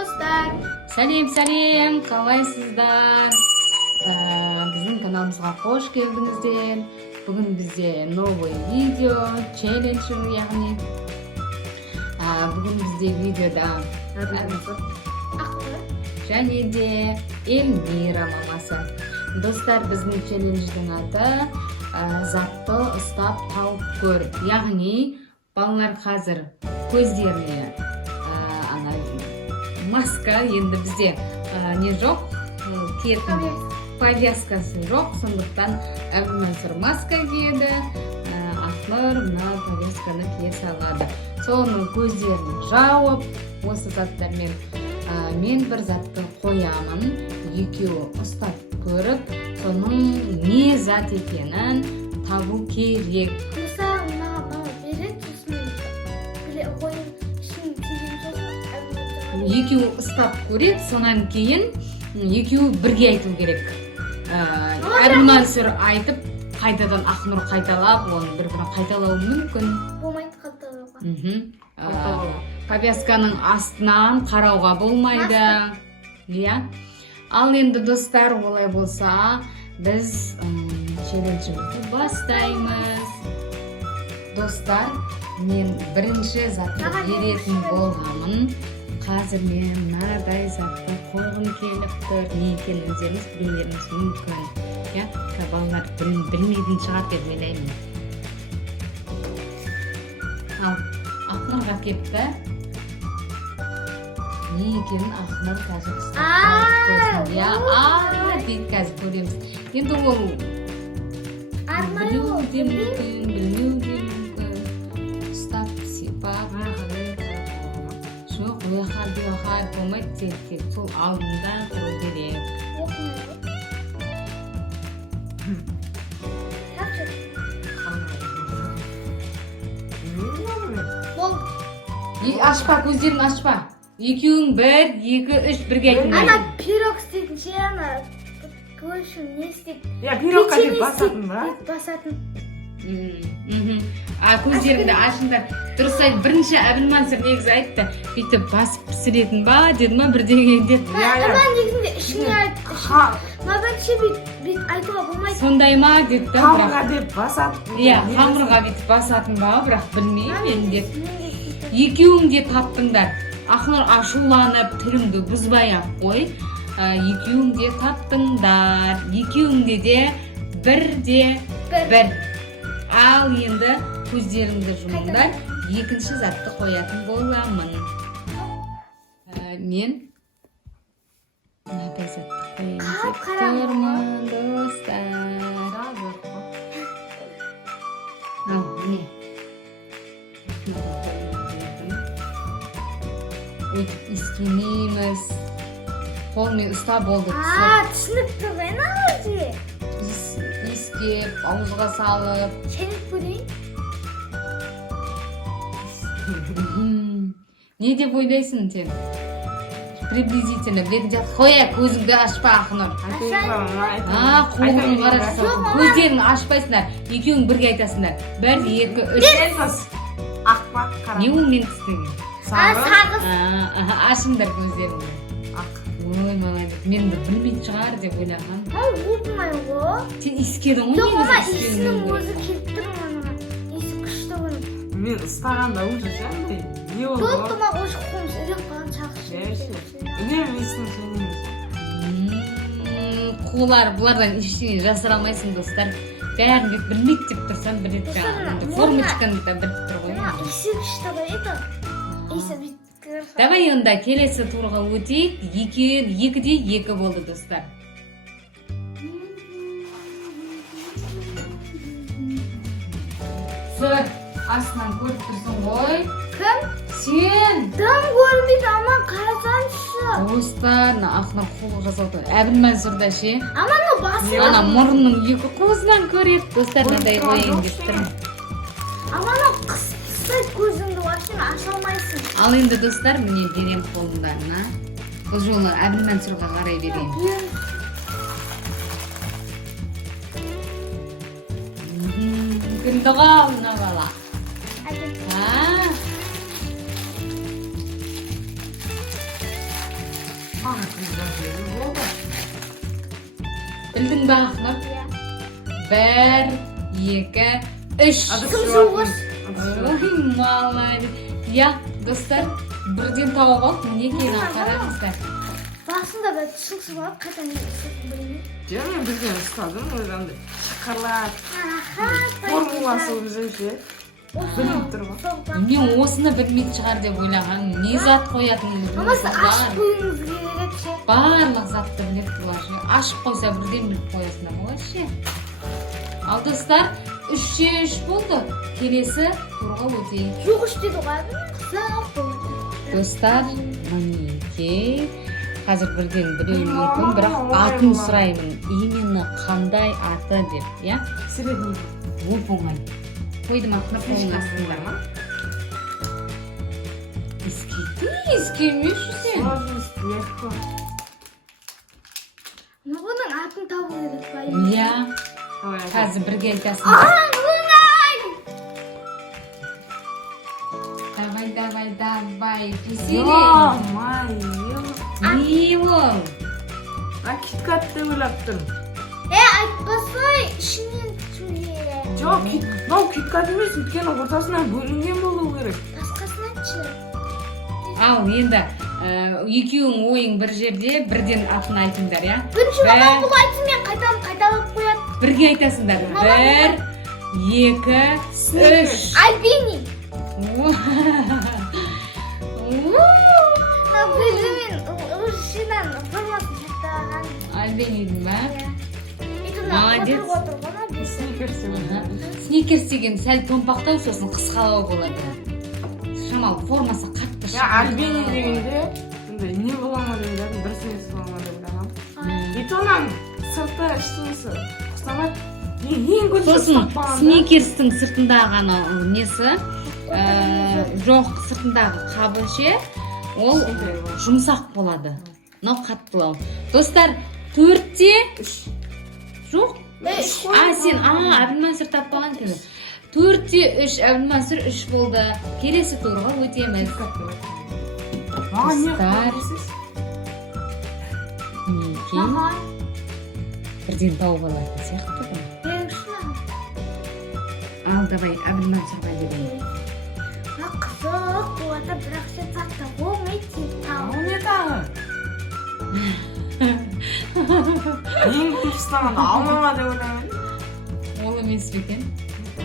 достар. Сәлем, қалайсыздар? Біздің каналымызға қош келдіңіздер. Бүгін бізде новый видео, челлендж, яғни. Бүгін бізде видеода және де Эльмира мамасы. Достар, біздің челлендждің аты затты ұстап тауып көр. Яғни, балалар қазір көздеріне маска, енді бізде не жоқ, киетін повязкасы жоқ, сондықтан Әбілмансұр маска киеді, Ақнұр мына повязканы кие салады. Соның көздерін жауып, осы заттармен мен бір затты қоямын, екеуі ұстап көріп, соның не зат екенін табу керек. Мысалы, мына бала береді, сосын ойын ішін тиген сосын Екеуі ұстап көреді, сонан кейін екеуі бірге айту керек. Әбілмансұр айтып, қайтадан Ақнұр қайталап, оны бір-бірін қайталауы мүмкін. болмайды қалталауға. Повязканың астынан қарауға болмайды. Ал енді достар, олай болса, біз челленджімізді бастаймыз. Достар, мен бірінші затты беретін болғамын. Қазір мен мынадай затты қойғым келіп тұр. Не екенін өздеріңіз білулеріңіз мүмкін. Балалар білмейтін шығар деп ойлаймын. Ал Ақнұрға кепті. Не екенін Ақнұр қазір ұстап көрсін. Дейді қазір көреміз. Енді ол білмеу де мүмкін. Ұстап, сипап. Жоқ, ойақар болмайды, тек сол алдында тұру керек. Ашпа, көздерін ашпа. Екеуің бір, екі, үш, бірге айтын. Ана пирог істейтін ше, ана көрші не істейді? Пирогқа деп басатын ба? Басатын. Көздеріңді ашыңдар. Дұрыс айт, бірінші Әбілмансұр негізі айтты. Бүйтіп басып пісіретін ба, деді ма, бірдеңе деді. Ана негізінде ішіне айтты. Мабәтше бүйтіп айтуға болмайды. Сондай ма, деді. Қамырға деп басатын. Қамырға бүйтіп басатын ба, бірақ білмеймін деді. Екеуің де таптыңдар. Ақнұр ашуланып, тіліңді бұзбай-ақ қой. Екеуің де таптыңдар. Екеуіңде де бір. Ал енді көздеріңді жұмыңдар. Екінші затты қоятын боламын. Мен мынадай затты қояйын деп тұрмын, достар. Міне. Өйтіп иіскемейміз. Қолмен ұстап болды. Түсінікті ғой, ана Иіскеп, ауызға салып. Шелек көрейін. Не деп ойлайсың сен? Приблизительно. Бетінде қоя, көзіңді ашпа, Ақнұр. Қолың қарашса. Көздерің ашпайсыңдар. Екеуің бірге айтасыңдар. Бір, екі, үш. Ақпақ қара. Не ол мен істеген? Сағыз. Ашыңдар көздеріңді. Ой, молодец. Мен білмейтін шығар деп ойлаған. Опмай ғой. Сен иіскедің ғой? Жоқ, ана иісінің өзі келіп тұр мана. Иісі күшті ғой. Мен ұстағанда уже жаңдай. Не ол ғой? Толтыма ұшық қомыз, үрек баған шақшы. Үнемі иісін сөнеміз. Қолар, бұлардан ештеңе жасыра алмайсың, достар. Бәрін білмейді деп тұрсам, біледі жаңағы. Формочканы да біліп тұр ғой. Иісі күшті ғой, еді. Иісі бүйтіп. Давай онда келесі турға өтейік. Екіде екі болды, достар. Сөр, астынан көріп тұрсың ғой. Кім? Сен. Дым көрмейді, аман қарасаншы. Достар, Ақнұр қолы жасауды. Әбілмансұрда ше. Аманның басы. Ана мұрынның екі қуысынан көреді. Достар, мындай қойын деп тұрмын. Аманның қыстай көзіңді ашын аша алмайсың. Ал енді достар, міне берем қолындарына. Бұл жолы Әбілмансұрға қарай берейін. Күнді қал, мына бала. Білдің бе Ақнұр? Иә. 1, 2, 3. Ой, молодец. Я, достар, бірден тауып ал. Мінекей қараңыздар. Басында бір түсініксіз болады, қайта білмеймін. Мен бізге ұстадым, ойланды. Шақарлап, Рахат. формуласы өзінше. Біліп тұр ма? Мен осыны білмейтін шығар деп ойлаған. Не зат қоятынын Мама, сіз ашып қойыңыз керек ше. барлық затты біледі бұлар ше. Ашып қойса бірден біліп қоясыңдар ғой ше. Ал достар, 3-те 3 болды. Келесі турға өтейік. Жоқ үш деді ғой, қызық болды. Достар, мінекей. Қазір бірден біреуі мүмкін, бірақ атын сұраймын. Именно қандай аты деп, я? Средний. Оп-оңай. Қойдым Ақнұр Фишкасында ма? Искемеші сен. Сложность легко. Бұның атын табу керек па? Иә, Давай, қазір бірге айтасың. Давай, писели. Ё-моё. Не ол? Киткат деп ойлап тұрмын. Айтпасай, ішінен түле. Жоқ, мынау киткат емес, өйткені ортасынан бөлінген болу керек. Басқасын айтшы. Ал, енді екеуің ойың бір жерде, бірден атын айтыңдар, я? Бірінші мамам бұл айтсын, мен қайталап қояды. Бірге айтасыңдар. 1, 2, 3. Альбини. Білдімен ұшынан формасын жаттаған. Альбенийдің ба? Молодец. Сникерс деп ойлап. Сникерс деген сәл томпақтау, сосын қысқалау болады. Шамал формасы қатты Я альбини дегенде, не бола ма деп ойладым, дұрыс емес бола ма деп ойлағам. И то нам сырты ештеңесі ұқсамайды. Ең көбісі Сосын ұқпағанда. сникерстің сыртындағы анау несі, жоқ сыртындағы қабы ше, ол жұмсақ болады. Мынау қаттылау. Достар, 4-те жоқ. Сен Әбілмансұр таппаған кені. 4-те 3, Әбілмансұр 3 болды. Келесі турға өтеміз. Маған не Достар. қыласыз? Мінекей. Бірден тауып алатын сияқты ғой. Ал, давай, Әбілмансұрға берейін. Қызық болады, бірақ сен сақта болмайды. Ол не тағы? Ең көп ұстағанда алмама деп ойлаймын. Ол емес пе екен?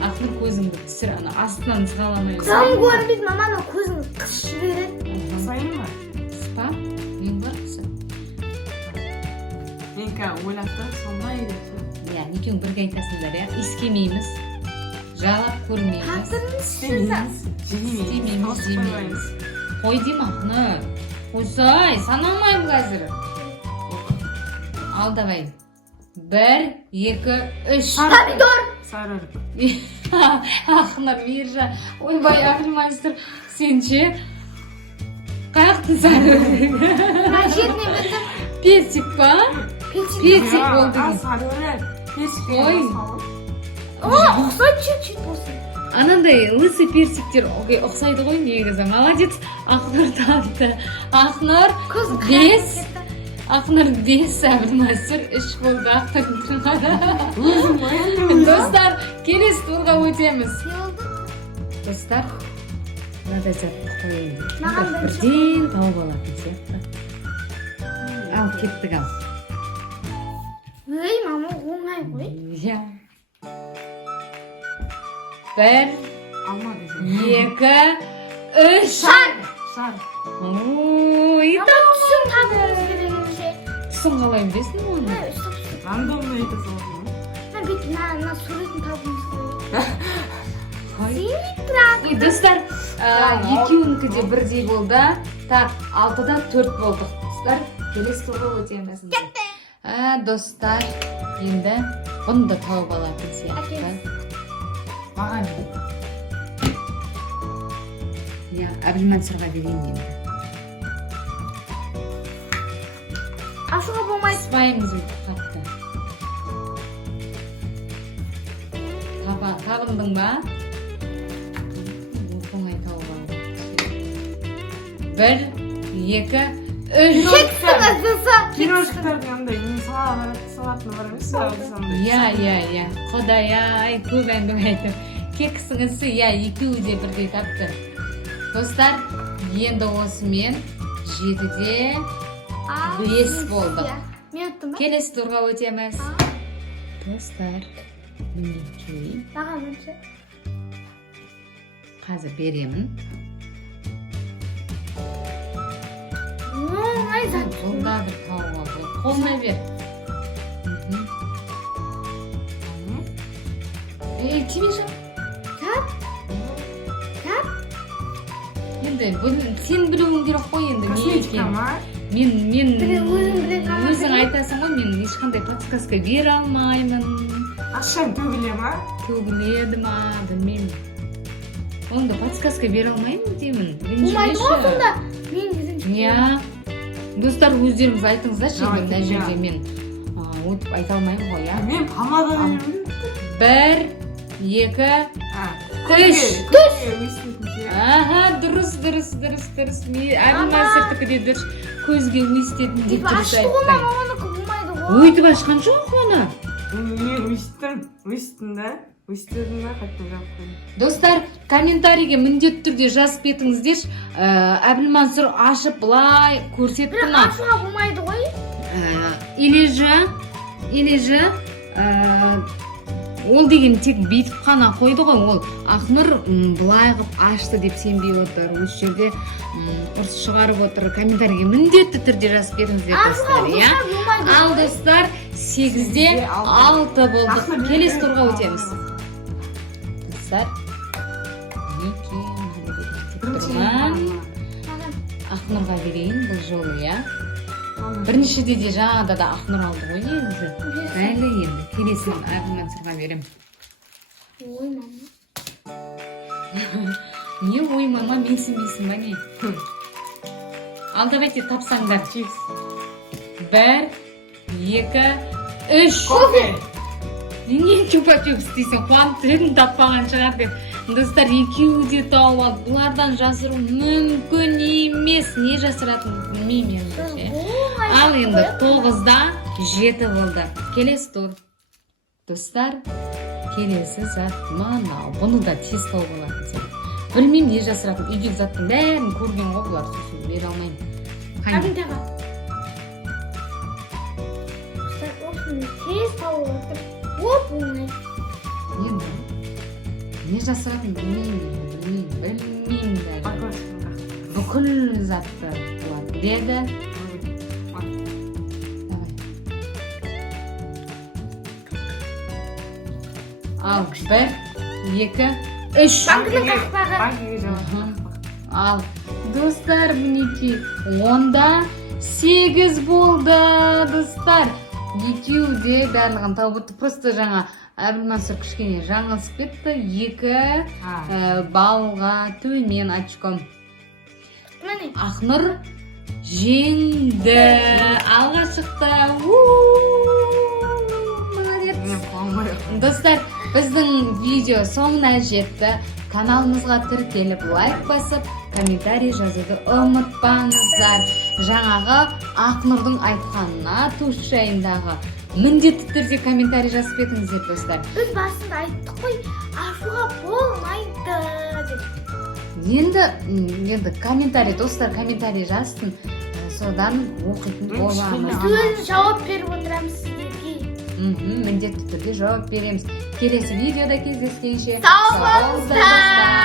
Ақнұр көзіңді түсір, ана астынан сығаламай. Қызым көрінбейді, маманың көзін қыс жібереді. Қысайын ба? Спа? Мен бар қысы. Мен қазір ойлап тұр, сондай деп. Я, екеуің бірге айтасыңдар, я? Искемейміз, жалап көрмейміз, Істемейміз, істемейміз, жемейміз. Қой дейм Ақнұр. Қойсай, санамайым қазір. Ал, давай. 1, 2, 3. Помидор. Сары. Ақнұр, Миржа. Ойбай, Әбілмансұр, сен ше? Қаяқтың сары? Жеріне білдім. Персик па? Персик болды. Сары өрек. Персик. Ой. Ұқсайды чуть-чуть болсын. Анандай лысый персиктер ұқсайды ғой негізі. Молодец. Ақнұр тапты. Ақнұр 5. Ақнұр 5, Әбілмансұр 3 болды. Ақнұрдың тұрғаны. Достар, келесі турға өтеміз. Достар, мынадай затты қояйын. Маған бірінші Бірден тауып алатын сияқты. Ал, кеттік ал. Ой, мама, оңай ғой. Иә. 1, Алма десем. 2, 3. Шар. Ой, Түсін табыңыз керек ше. түсін қалай білесің оны? Рандомно ете саласың. Мына суретін табыңыз керек. Ой, достар, екеуінікі де бірдей болды. Так, 6-да 4 болдық. Достар, келесі турға өтеміз. Достар, енді бұны да тауып алатын сияқты. Маған Я Әбілмансұрға берейін енді. Ашуға болмайды. Спаймыз өтіп қатты. Табындың ба? Оңай тауып алды. 1, 2, Текстіңіз болса, киношықтардың андай не салатыны бар емес па? Иә. Құдай-ай, көп әңгіме айтып. Кексіңізі, екеуі де бірдей тапты. Достар, енді осымен 7-де 5 болдық. Минуттың ба? Келесі турға өтеміз. Достар, мінекей. Маған мынша. Қазір беремін. Оңай зат. Бұнда бір тауға бұл. Қолына бер. Тиме жа. Тап. Енді сен білуің керек қой енді. Косметика ма? Өзің айтасың ғой, мен ешқандай подсказка бере алмаймын. Ақшам төгіле ма? Төгіледі ма, білмеймін. Онда подсказка бере алмаймын деймін. Болмайды ғой сонда. Мен десем. Иә. Достар, өздеріңіз айтыңыздаршы, Давай, мына жерде мен өтіп айта алмаймын ғой, иә. Мен помададан білдім. 1, 2, 3. Аха, дұрыс. Әбілмәсірдікі де дұрыс. Көзге өстетін деп дұрыс Ашты ғой, айтты. маманыкі болмайды ғой. Өйтіп ашқан жоқ оны. Мен өстім да. Өстірдім да, қайтып жауып қойдым. Достар, комментарийге міндетті түрде жазып кетіңіздерші. Әбілмансұр ашып былай көрсетті Бірақ ма? ашуға болмайды ғой. Или же ол деген тек бүйтіп қана қойды ғой. Ол Ақнұр былай қып ашты деп сенбей отыр. Осы жерде ұрыс шығарып отыр. Комментарийге міндетті түрде жазып кетіңіздер достар, иә? Ал достар, 8-де 6 болдық. Келесі турға өтеміз. Достар, Ақнұрға берейін бұл жолы, иә? Біріншіде де жаңада да Ақнұр алды ғой негізі. Әлі енді келесін Әбілмансұрға берем. Ой, мама. Не ой, мама, менсінбейсің ба не? Ал давайте тапсаңдар. 1, 2, 3. Кофе. Не чупа-чуп істейсің, қуанып жүрегің таппаған шығар деп. Достар, екеуі де тауып алды. Бұлардан жасыру мүмкін емес. Не жасыратын білмеймін енді. Ал енді 9-да 7 болды. Келесі тур. Достар, келесі зат мынау. Бұны да тез тауып алатын. Білмеймін не жасыратын. Үйдегі заттың бәрін көрген ғой бұлар. Сосын бере алмаймын. Комментарийға. Осыны тез тауып отыр. Оп, оңай. Енді не жасыратын білмеймін дәл. Бүкіл затты бұлар біледі. Ал 1, 2, 3. Банкінің қақпағы. Банкіге жауап. Ал достар, мінекей 10-да 8 болды, достар. Екеуі де барлығын тауып отыр. Просто жаңа Әбілмансұр кішкене жаңылысып кетті. 2 балға төмен очком. Ақнұр жеңді. Алға шықты. Молодец. Достар, біздің видео соңына жетті. Каналымызға тіркеліп, лайк басып, комментарий жазуды ұмытпаңыздар. Жаңағы Ақнұрдың айтқанына туыс жайындағы міндетті түрде комментарий жазып кетіңіздер, достар. Біз басында айттық қой, ашуға болмайды деп. Енді комментарий, достар комментарий жазсын, содан оқитын боламыз. Біз жауап беріп отырамыз сіздерге. Міндетті түрде жауап береміз. Келесі видеода кездескенше Сау болыңыздар!